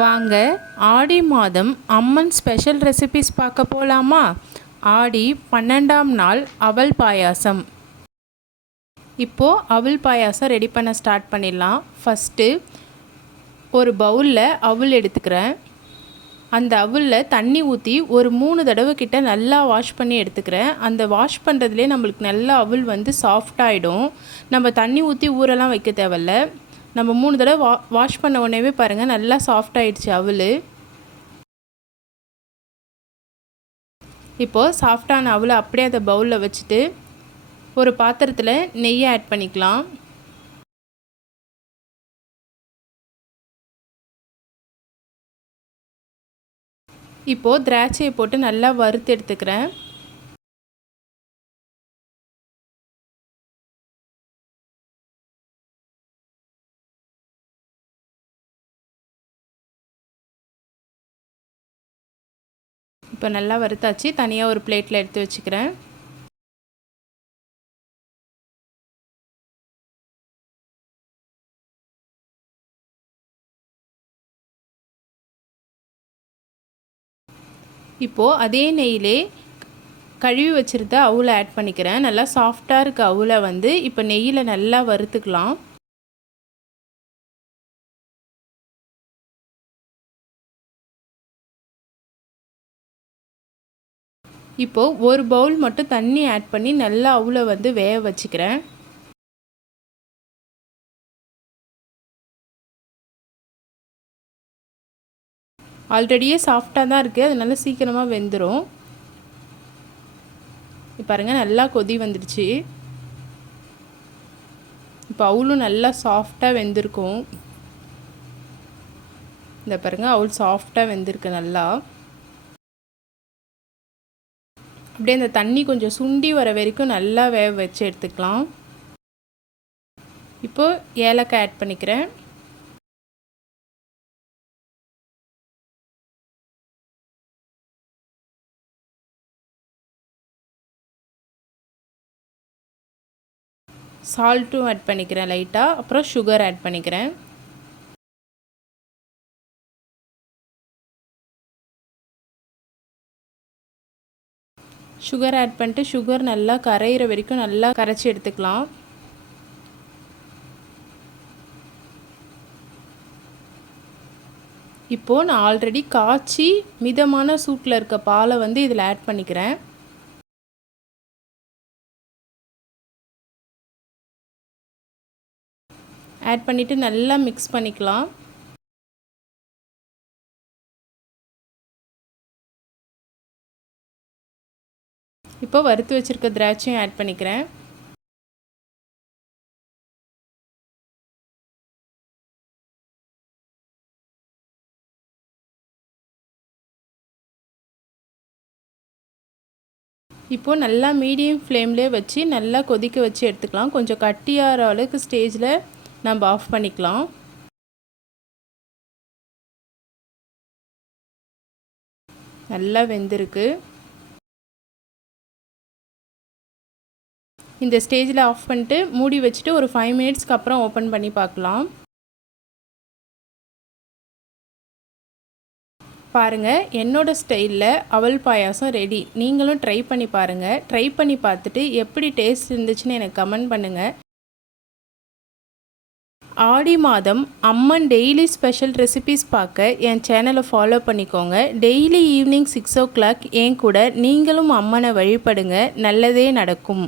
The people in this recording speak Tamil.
வாங்க ஆடி மாதம் அம்மன் ஸ்பெஷல் ரெசிபிஸ் பார்க்க போகலாமா ஆடி பன்னெண்டாம் நாள் அவல் பாயாசம். இப்போது அவல் பாயாசம் ரெடி பண்ண ஸ்டார்ட் பண்ணிடலாம். ஃபஸ்ட்டு ஒரு பவுலில் அவல் எடுத்துக்கிறேன். அந்த அவலில் தண்ணி ஊற்றி ஒரு மூணு தடவை கிட்ட நல்லா வாஷ் பண்ணி எடுத்துக்கிறேன். அந்த வாஷ் பண்ணுறதுலே நம்மளுக்கு நல்லா அவல் வந்து சாஃப்டாகிடும் நம்ம தண்ணி ஊற்றி ஊரெல்லாம் வைக்க தேவையில்ல. நம்ம மூணு தடவை வா வாஷ் பண்ண உடனேவே பாருங்கள் நல்லா சாஃப்ட் ஆகிடுச்சு அவள். இப்போது சாஃப்டான அவளை அப்படியே அதை பவுலில் வச்சுட்டு ஒரு பாத்திரத்தில் நெய்யை ஆட் பண்ணிக்கலாம். இப்போது திராட்சையை போட்டு நல்லா வறுத்து எடுத்துக்கிறேன். இப்போ நல்லா வறுத்தாச்சு. தனியாக ஒரு பிளேட்டில் எடுத்து வச்சுக்கிறேன். இப்போது அதே நெய்யிலே கழுவி வச்சுருந்த அவுளை ஆட் பண்ணிக்கிறேன். நல்லா சாஃப்டாக இருக்க அவுளை வந்து இப்போ நெய்யில் நல்லா வறுத்துக்கலாம். இப்போது ஒரு பவுல் மட்டும் தண்ணி ஆட் பண்ணி நல்லா அவ்வளோ வந்து வேக வச்சுக்கிறேன். ஆல்ரெடியே சாஃப்டாக தான் இருக்குது அதனால சீக்கிரமாக வெந்துடும் பாருங்கள் நல்லா கொதி வந்துடுச்சு இப்போ அவுளும் நல்லா சாஃப்டாக வெந்திருக்கும். இந்த பாருங்கள் அவுள் சாஃப்டாக வெந்திருக்கு நல்லா. அப்படியே அந்த தண்ணி கொஞ்சம் சுண்டி வர வரைக்கும் நல்லா வேக வச்சு எடுத்துக்கலாம். இப்போது ஏலக்காய் ஆட் பண்ணிக்கிறேன். சால்ட்டும் ஆட் பண்ணிக்கிறேன் லைட்டாக அப்புறம் சுகர் ஆட் பண்ணிக்கிறேன். சுகர் ஆட் பண்ணிட்டு சுகர் நல்லா கரையிற வரைக்கும் நல்லா கரைச்சி எடுத்துக்கலாம். இப்போது நான் ஆல்ரெடி காய்ச்சி மிதமான சூட்டில் இருக்க பாலை வந்து இதில் ஆட் பண்ணிக்கிறேன். ஆட் பண்ணிவிட்டு நல்லா மிக்ஸ் பண்ணிக்கலாம். இப்போ வறுத்து வச்சுருக்க திராட்சையும் ஆட் பண்ணிக்கிறேன். இப்போது நல்லா மீடியம் ஃப்ளேம்லேயே வச்சு நல்லா கொதிக்க வச்சு எடுத்துக்கலாம். கொஞ்சம் கட்டியாகிற அளவுக்கு ஸ்டேஜில் நம்ம ஆஃப் பண்ணிக்கலாம். நல்லா வெந்திருக்கு. இந்த ஸ்டேஜில் ஆஃப் பண்ணிட்டு மூடி வச்சுட்டு ஒரு ஃபைவ் மினிட்ஸ்க்கு அப்புறம் ஓப்பன் பண்ணி பார்க்கலாம். பாருங்கள் என்னோடய ஸ்டைலில் அவல் பாயாசம் ரெடி நீங்களும் ட்ரை பண்ணி பாருங்கள் ட்ரை பண்ணி பார்த்துட்டு எப்படி டேஸ்ட் இருந்துச்சுன்னு எனக்கு கமெண்ட் பண்ணுங்கள் ஆடி மாதம் அம்மன் டெய்லி ஸ்பெஷல் ரெசிபிஸ் பார்க்க என் சேனலை ஃபாலோ பண்ணிக்கோங்க. Daily evening six o'clock என் கூட நீங்களும் அம்மனை வழிபடுங்க. நல்லதே நடக்கும்.